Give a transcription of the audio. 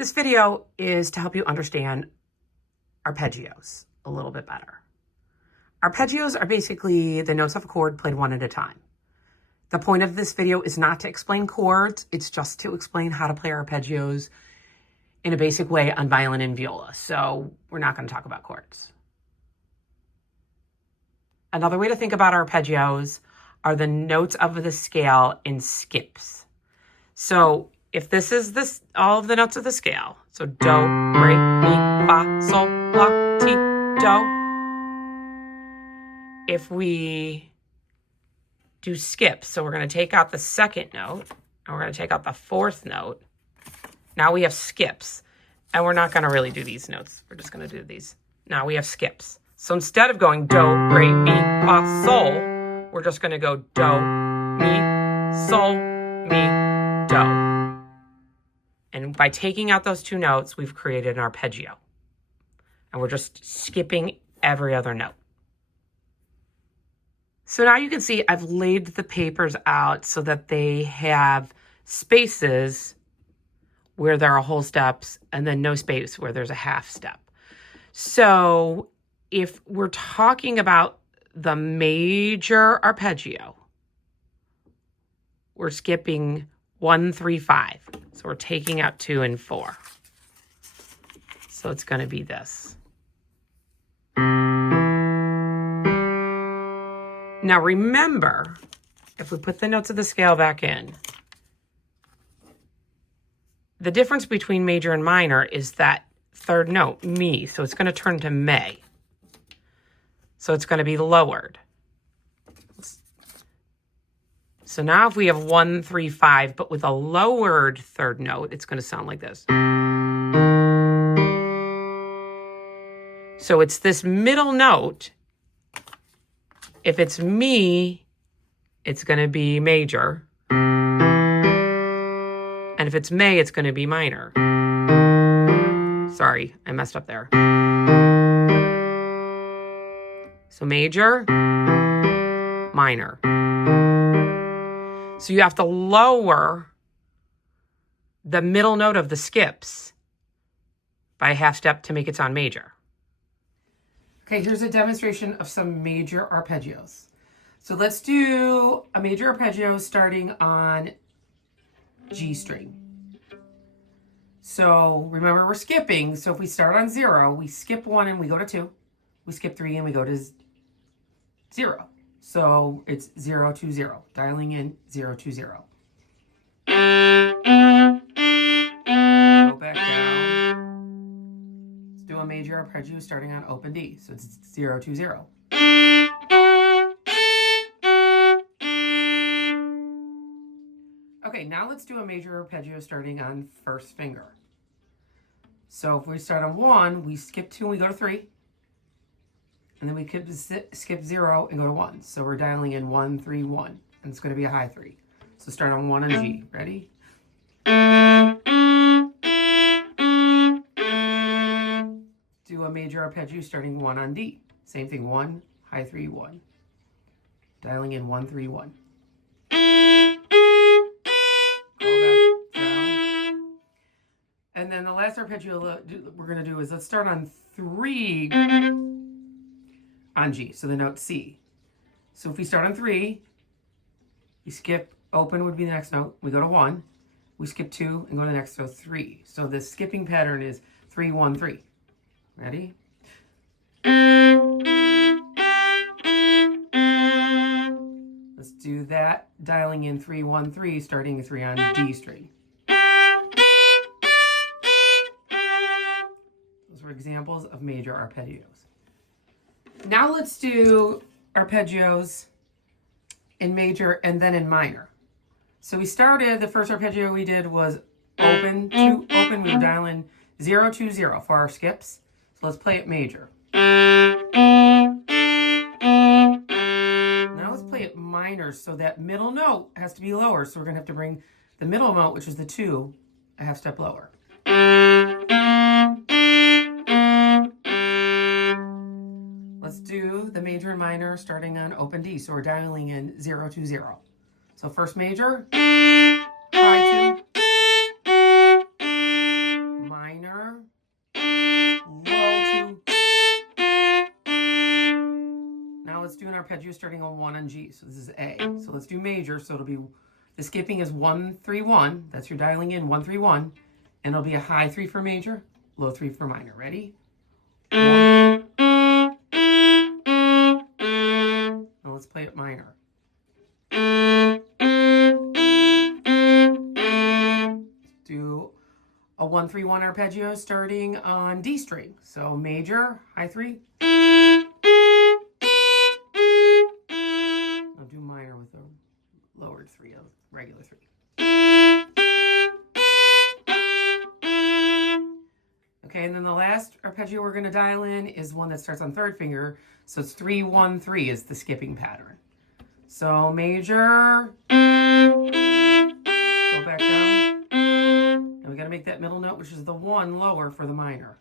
This video is to help you understand arpeggios a little bit better. Arpeggios are basically the notes of a chord played one at a time. The point of this video is not to explain chords, it's just to explain how to play arpeggios in a basic way on violin and viola. So we're not going to talk about chords. Another way to think about arpeggios are the notes of the scale in skips. So if this is all of the notes of the scale, so do, re, mi, fa, sol, la, ti, do. If we do skips, so we're going to take out the second note, and we're going to take out the fourth note. Now we have skips, and we're not going to really do these notes. We're just going to do these. Now we have skips. So instead of going do, re, mi, fa, sol, we're just going to go do, mi, sol, mi, do. And by taking out those two notes, we've created an arpeggio. And we're just skipping every other note. So now you can see I've laid the papers out so that they have spaces where there are whole steps and then no space where there's a half step. So if we're talking about the major arpeggio, we're skipping 1, 3, 5. So we're taking out 2 and 4. So it's going to be this. Now remember, if we put the notes of the scale back in, the difference between major and minor is that third note, mi. So it's going to turn to me. So it's going to be lowered. So now if we have 1, 3, 5, but with a lowered third note, it's going to sound like this. So it's this middle note. If it's mi, it's going to be major. And if it's me, it's going to be minor. Sorry, I messed up there. So major, minor. So you have to lower the middle note of the skips by a half step to make it sound major. Okay, here's a demonstration of some major arpeggios. So let's do a major arpeggio starting on G string. So remember, we're skipping. So if we start on 0, we skip 1 and we go to 2. We skip 3 and we go to 0. So it's 0, 2, 0. Dialing in 0, 2, 0. Go back down. Let's do a major arpeggio starting on open D. So it's 0, 2, 0. Okay, now let's do a major arpeggio starting on first finger. So if we start on 1, we skip 2 and we go to 3. And then we could skip 0 and go to 1. So we're dialing in 1, 3, 1. And it's going to be a high 3. So start on 1 on G. Ready? Do a major arpeggio starting 1 on D. Same thing, 1, high 3, 1. Dialing in 1, 3, 1. And then the last arpeggio we're going to do is let's start on 3 on G, so the note C. So if we start on 3, we skip, open would be the next note, we go to 1, we skip 2 and go to the next, so 3. So the skipping pattern is 3, 1, 3. Ready? Let's do that, dialing in 3, 1, 3, starting 3 on D string. Those were examples of major arpeggios. Now let's do arpeggios in major and then in minor. So we started, the first arpeggio we did was open to open. We were dialing 0, 2, 0 for our skips. So let's play it major. Now let's play it minor. So that middle note has to be lower. So we're going to have to bring the middle note, which is the 2, a half step lower. Let's do the major and minor starting on open D. So we're dialing in 0, 2, 0. So first major, high 2, arpeggio starting on 1 on G. So this is A. So let's do major. So it'll be, the skipping is 1, 3, 1. That's your dialing in, 1, 3, 1. And it'll be a high 3 for major, low 3 for minor. Ready? 1. Now let's play it minor. Do a 1, 3, 1 arpeggio starting on D string. So major, high 3. I'll do minor with a lowered 3, a regular 3. Okay, and then the last arpeggio we're going to dial in is one that starts on 3rd finger. So it's 3, 1, 3 is the skipping pattern. So major, go back down. And we got to make that middle note, which is the 1 lower for the minor.